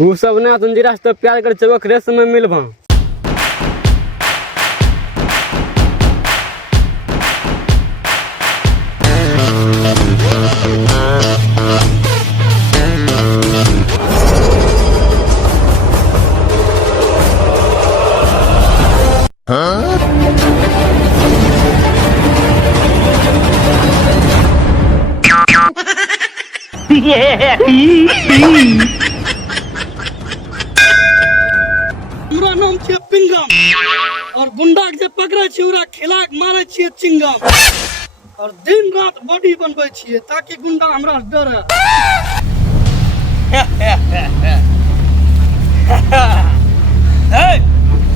वो सब ना तुम जिरा तो प्यार कर चबक रेस में मिलबा हमरा नाम छियै पिंगम और गुंडा के पकड़े छियै ओकरा खिला के मारे छियै चिंगम और दिन रात बॉडी बनबै छियै ताकि गुंडा हमरा से डरे।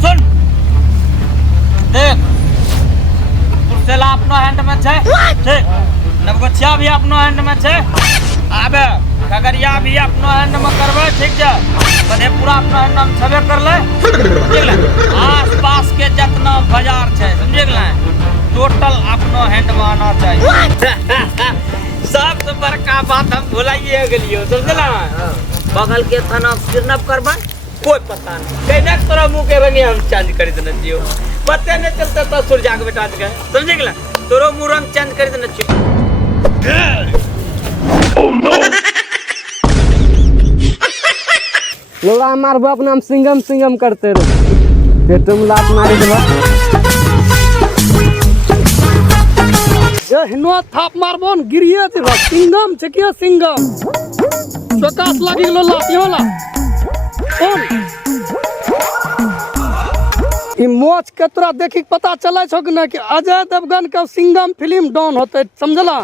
सुन देख कुर्सेला अपनो हैंड में छै ठीक नवगछिया भी अपनो हैंड में छै आबे खगड़िया भी अपनो हैंड में करबै ठीक छै मधेपुरा अपनो हैंड में छबे करले ठीक ले आस पास के जितना बाजार छै समझ गेलै टोटल अपनो हैंड में आना चाहिए। सबसे बड़का बात हम भुलाइए गेलियो समझला बगल के थाना किडनैप करबै कोई पता नहीं कहने तोरा मुंह के रंग हम चेंज कर देने दियो पते नहीं चलते तो सूर्या के बेटा के समझ गेला तोरो मुंह रंग चेंज कर देने छियो। लोला हमार बाप नाम सिंगम सिंगम करते रहे पेट में लात मारी देबा ये हिनो थाप मारबोन गिरिए देबा सिंगम छै के सिंगम प्रकाश लागी गेलो लात होला कौन ई मोच के तोरा देखि पता चलै छौ कि ना कि अजय देवगन के सिंगम फिल्म डाउन होते समझला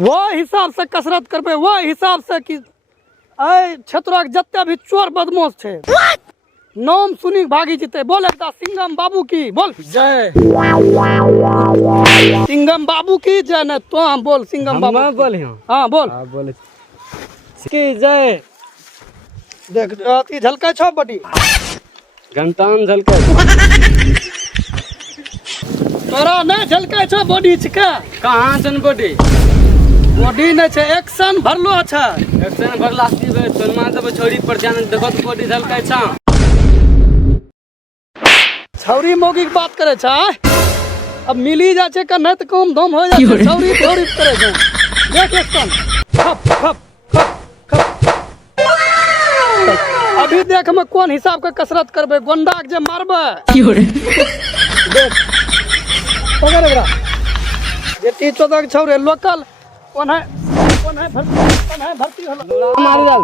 वो हिसाब से कसरत करबे वो हिसाब से कि ऐ क्षेत्र के जत्ते भी चोर बदमाश छे नाम सुनी भागी जीते बोल एकटा सिंगम बाबू की बोल जय सिंगम बाबू की जय न तो हम बोल सिंगम बाबू बोल हां बोल बोले की जय देख अति झलकै छौ बडी घंटान झलकै तोरा नै झलकै छौ बॉडी छिका कहां छन बॉडी बॉडी नै छै एक्शन भरलो छै एक्शन भरला सी बे सलमान सब छोरी पर ध्यान देखो तो बॉडी झलकै छ छौरी मौगी के बात करे छै अब मिली जा छै का नै त काम धाम हो जा छै छौरी थोड़ी करे छै देख एक्शन खप खप खप खप अभी देख हम कोन हिसाब के कसरत करबे गोंडा के जे मारबे देख पकड़ एकरा जे ती चोदक छौरे लोकल कोन है भर्ती होला मार डाल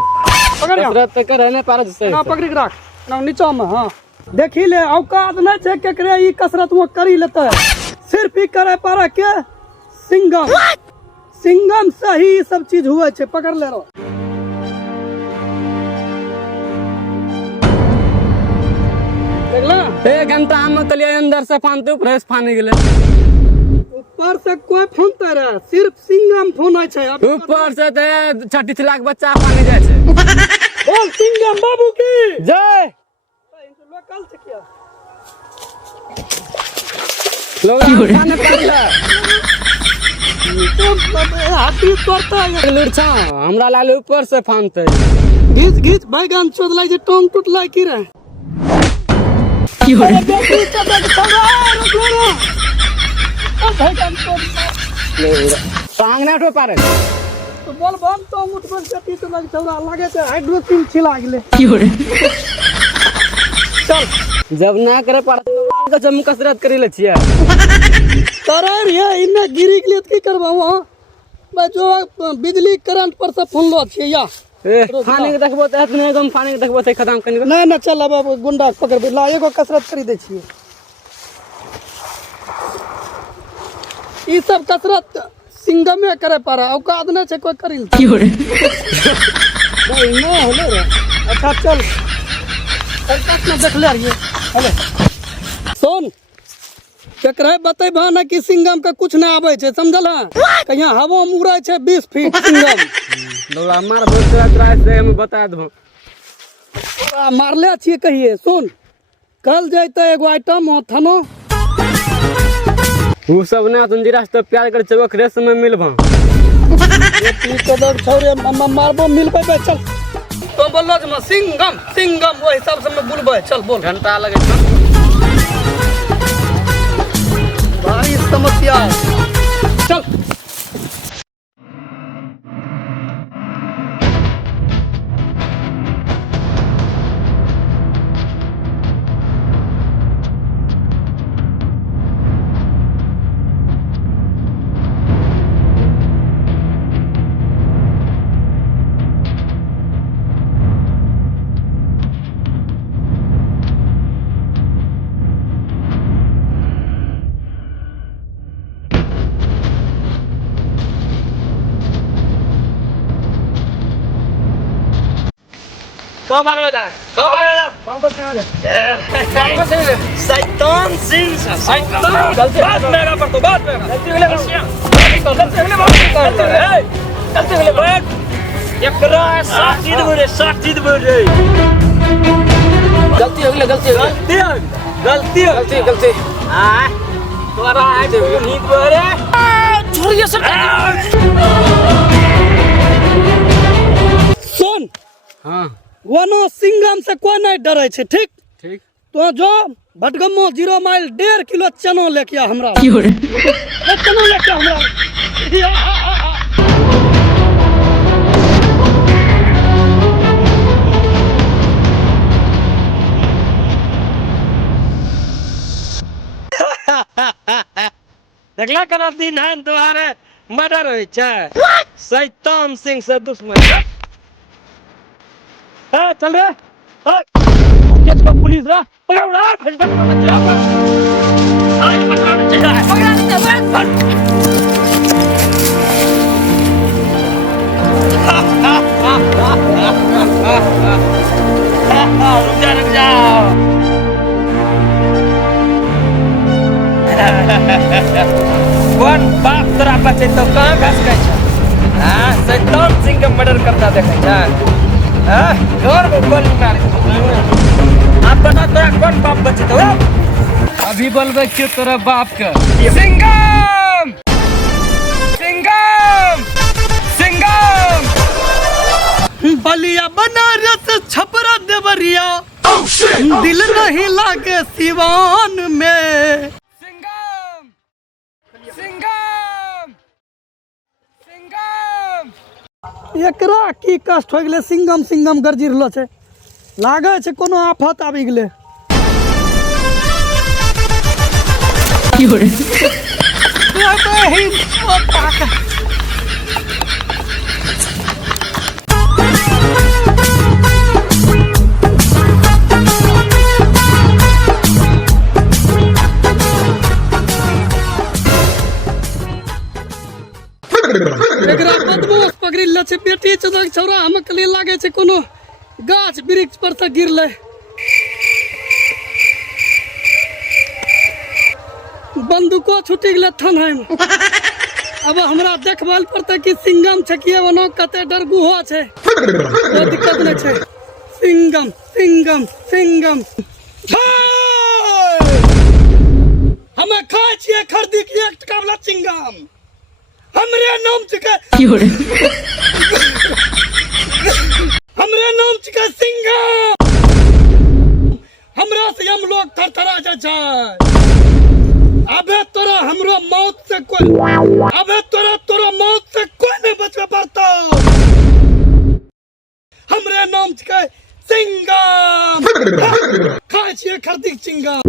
पकड़ कसरत करे ने पार से ना पकड़ी के राख ना नीचा में हां देखी ले औकात नहीं छै केकरे ई कसरत वो करी लेते सिर्फ ही करे पारा के सिंगम सिंगम से ही सब चीज हुए छै पकड़ ले रो देखला एक घंटा हम तलिया अंदर से फानते फ्रेश फाने गेले ऊपर से कोई फोनते रहे सिर्फ सिंगम फोन छै ऊपर से ते छठी लाख बच्चा फाने जाय छै बोल सिंगम बाबू की जय लोकल छै क्या लोग फाने पड़ला हाथी तोड़ता है लुरछा हमरा लाल ऊपर से फानते घीच घीच बैगन चोद लाई जे टोंग टूटला की रे टांग ना उठो पारे तो बोल बम तो उठबल छती तो लग छौरा लागे छै हाइड्रोसिन छिला गेले चल जब ना करे पड़ के जम कसरत करी ले छियै करे रे इने गिरी गेले की करबा वहां जो बिजली करंट पर से फोनलो छियै या खाने के देखबो त इतने गम खाने के देखबो त खत्म कनी ना ना चल अब गुंडा पकड़ ला एगो कसरत करी दे छियै ई सब कसरत सिंगमे करे पारा औकात नै छै कोई करी भाई नो होले रे अच्छा चल सरकस में देख ले रहिए हेले सुन केकरे बतेबा ना कि सिंगम के कुछ ना आवे छै समझल कहिया हवा मुरै छै 20 फीट सिंगम लोला मार भोतरा ट्राई से हम बता दो मारले छियै कहिए सुन कल जैते एगो आइटम थानो उ सब ना तुंजी रास्ते प्यार कर चलो खरे समय मिलबा ये ती चोदक छौरे मारबो मिलबै बे चल तो बोललो जे सिंघम सिंघम वो हिसाब से मैं बोलबै चल बोल घंटा लगे छ भारी समस्या चल कौन भाग रहा है? कौन शैतान सिंह शैतान बात मेरा पर तो बात मेरा गलती हो गई एकरा साफ चीज बोल रे गलती हो गई गलती हां तुम्हारा आज नींद बोल रे छोड़िए सब सुन हां वनो सिंघम से कोई नहीं डरे छे ठीक ठीक तो जो भटगम्मो 0 माइल 1.5 किलो चनो लेके आ हमरा चनो लेके आ हमरा देखला कना दिन है तुम्हारे मर्डर होई छै शैतान सिंह से दुश्मन हां चल रे हां केस को पुलिस रा पकड़ रा फट आज पकड़ रुक जा कौन बाप तोरा बचे तो कहाँ घास खाई छ हां शैतान सिंह के मर्डर करता देखे छ हां घर में गोली मारे अब बता तोरा कौन बाप बचे तो अभी बोलबे क्यों तोरा बाप के सिंघम सिंघम सिंघम बलिया बनारस छपरा देवरिया दिल नहीं लागे सिवान में सिंघम सिंघम सिंघम एकरा की कष्ट हो गेले सिंघम सिंघम गरजी रहलो छै लागे छै कोनो आफत आबि गेले एकरा बदमाश पकड़ी ले छै बेटी चोदक छौरा हम के लिए लागे छै कोनो गाछ वृक्ष पर से गिरले बंदूको छुटी गेले थाना में अब हमरा देखभाल पड़ते कि सिंघम छै कि वनो कते डरगुहो छै कोई दिक्कत नहीं छै सिंघम सिंघम सिंघम हमें खाए छिए खरीदी के 1 टका वाला चिंगम हमरे नाम छिके हमरे नाम छिके सिंघम हमरा से हम लोग थरथरा जा छै अबे तोरा हमरो मौत से कोई अबे तोरा मौत से कोई नहीं बचबे पारतो हमरे नाम छिके सिंघम खाए छिए खरीदी चिंगम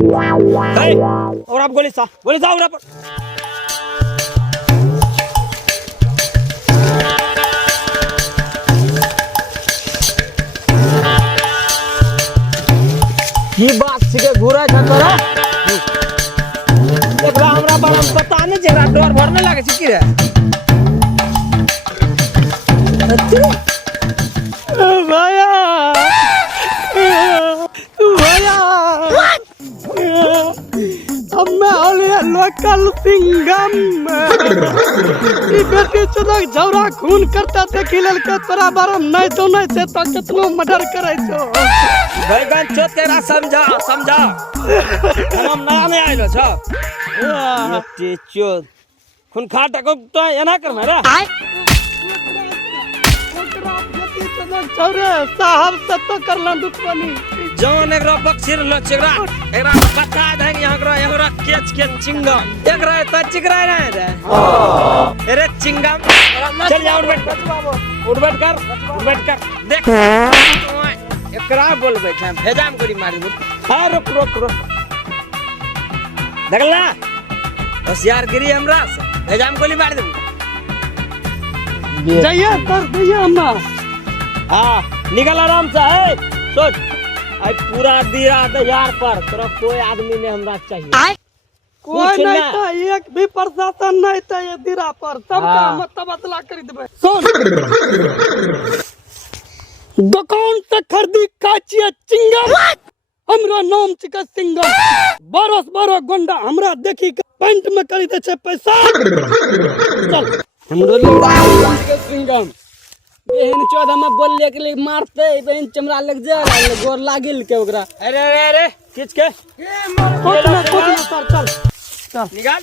और आप गोली सा और आप की बात छिके घुरै छ तोरा एकरा हमरा बारे में पता नहीं जेकरा डर भर नहीं लागे छै की रे भैया भैया अब मैं लिए लोकल सिंगम ई बेटी चोदक झौरा खून करता देखि लेल के तोरा बारम नहीं तो नहीं से तो कितनो मर्डर करे छो बैगन चोद तेरा समझा समझा हम नया में आइलो छ बेटी चोद खून खाटा को तो एना कर मेरा छौरे साहब से तो करलन दुश्मनी जौन एकरा बक्सिर लो चिगरा एकरा बता देंगे एकरा केच के चिंगम एकरा त चिगरा रहे रे अरे चिंगम चल जा उठ बैठ कर देख एकरा बोल बैठा भेजाम करी मार दे हां रुक देखला होशियार गिरी हमरा से भेजाम गोली मार दे जाइए कर दइए अम्मा हां निकल आराम से है सोच आई पूरा दिया यार पर तोरा कोई आदमी ने हमरा चाहिए कोई नहीं था एक भी प्रशासन नहीं था ये दिरा पर सबका हम तबादला कर देबे सुन दुकान से खरीदी काचिया चिंगम हमरा नाम छिका सिंगम बरस गोंडा हमरा देखी के पेंट में खरीदे छे पैसा चल हमरो लोग के सिंगम एहन चौदह में बोलले के लिए मारते बहन चमड़ा लग जा गोर लागिल के ओकरा अरे किच के कोच में सर चल निकाल